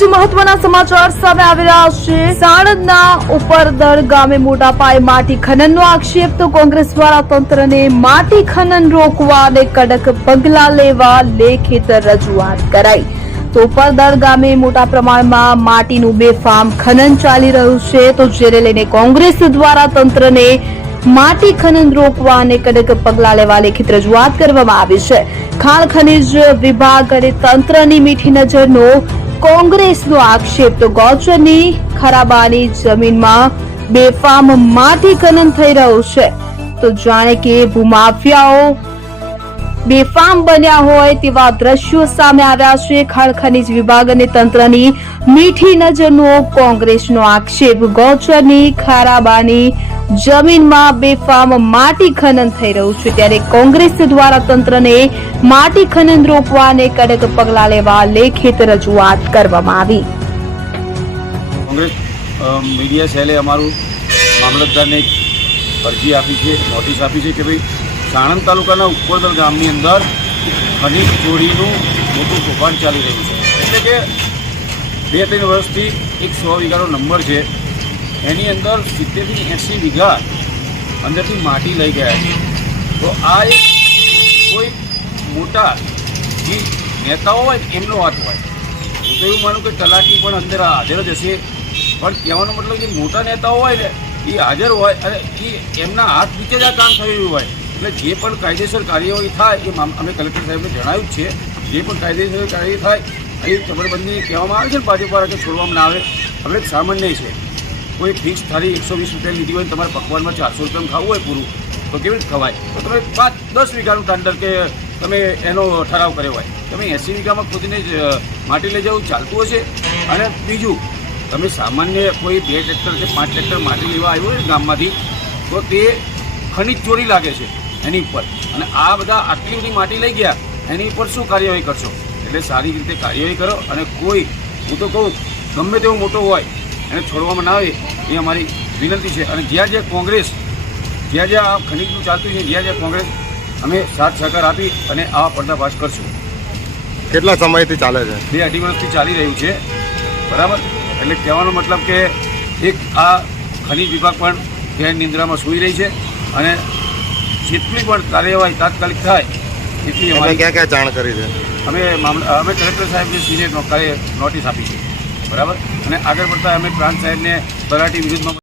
જ મહત્વના સમાચાર સામે આવી રહ્યા છે. સાણંદના ઉપરદળ ગામે મોટા પાયે માટી ખનનનો આક્ષેપ, તો કોંગ્રેસ દ્વારા તંત્રને માટી ખનન રોકવા અને કડક પગલા લેવા લેખિત રજૂઆત કરાઈ. તો ઉપરદળ ગામે મોટા પ્રમાણમાં માટીનું બેફામ ખનન ચાલી રહ્યું છે. તો જેને લઈને કોંગ્રેસ દ્વારા તંત્રને માટી ખનન રોકવા અને કડક પગલાં લેવા લેખિત રજૂઆત કરવામાં આવી છે. ખાણ ખનીજ વિભાગ અને તંત્રની મીઠી નજરનો કોંગ્રેસનો આક્ષેપ તો ગૌચરની ખરાબાની જમીનમાં બેફામ માટી ખનન થઈ રહ્યું છે. તો જાણે કે ભૂમાફિયાઓ બેફામ બન્યા હોય તેવા દ્રશ્યો સામે આવ્યા છે. ખાણ ખનીજ વિભાગ અને તંત્રની મીઠી નજરનો કોંગ્રેસનો આક્ષેપ ગૌચરની ખારાબાની જમીનમાં બેફામ માટી ખનન થઈ રહ્યું છે. ત્યારે કોંગ્રેસ દ્વારા તંત્રને માટી ખનન રોકવા અને કડક પગલાં લેવા લેખિત રજૂઆત કરવામાં આવી. કોંગ્રેસ મીડિયા સેલે અમારું મામલતદારને અરજી આપી છે, નોટિસ આપી છે કે ભાઈ, સાણંદ તાલુકાના ઉપરદલ ગામની અંદર ખનીજ ચોરીનું મોટું તોફાન ચાલી રહ્યું છે. એટલે કે બે, ત્રણ વર્ષથી એક સો વીઘાનો નંબર છે એની અંદર સિત્તેરથી એંસી વીઘા અંદરથી માટી લઈ ગયા છે. તો આ એક કોઈ મોટા જે નેતાઓ હોય એમનો હાથ હોય. હું તો એવું માનું કે તલાટી પણ અંદર હાજર જ હશે. પણ કહેવાનો મતલબ જે મોટા નેતાઓ હોય ને, એ હાજર હોય અને એ એમના હાથ નીચે જ આ કામ થયું હોય. એટલે જે પણ કાયદેસર કાર્યવાહી થાય એ અમે કલેક્ટર સાહેબને જણાવ્યું જ છે, જે પણ કાયદેસર કાર્યવાહી થાય, એ ખબરબંધી કહેવામાં આવે છે ને, ભાજપ દ્વારા કે છોડવામાં આવે, હવે સામાન્ય છે. કોઈ ફિક્સ થાળી એકસો વીસ રૂપિયા લીધી હોય તમારે પકવાનમાં ચારસો રૂપિયામાં ખાવું હોય પૂરું, તો કેવી રીતે ખવાય? તો તમે પાંચ, દસ વીઘાનું ટાંડર કે તમે એનો ઠરાવ કર્યો હોય, તમે એંસી વીઘામાં ખુદને જ માટી લઈ જવું ચાલતું હશે. અને બીજું, તમે સામાન્ય કોઈ બે ટ્રેક્ટર કે પાંચ ટ્રેક્ટર માટી લેવા આવ્યો હોય ગામમાંથી, તો તે ખનિજ ચોરી લાગે છે એની ઉપર. અને આ બધા આટલી બધી માટી લઈ ગયા, એની ઉપર શું કાર્યવાહી કરશો? એટલે સારી રીતે કાર્યવાહી કરો અને કોઈ, હું તો કહું, ગમે તેવો મોટો હોય એને છોડવામાં ના આવે એ અમારી વિનંતી છે. અને જ્યાં જ્યાં કોંગ્રેસ જ્યાં જ્યાં આ ખનીજનું ચાલતું છે જ્યાં જ્યાં કોંગ્રેસ અમે સાથ સહકાર આપી અને આવા પર્દાફાશ કરશું. કેટલા સમયથી ચાલે છે? બે અઢી વર્ષથી ચાલી રહ્યું છે. બરાબર? એટલે કહેવાનો મતલબ કે એક આ ખનિજ વિભાગ પણ ધ્યાન નિંદ્રામાં સૂઈ રહી છે અને જેટલી પણ કાર્યવાહી તાત્કાલિક થાય એટલી અમારે ક્યાં ક્યાં જાણ કરી છે? અમે મામલા અમે કલેક્ટર સાહેબને સીધે નોટિસ આપી છે. બરાબર? અને આગળ પડતા અમે પ્રાંત સાહેબને તલાટી વિરુદ્ધમાં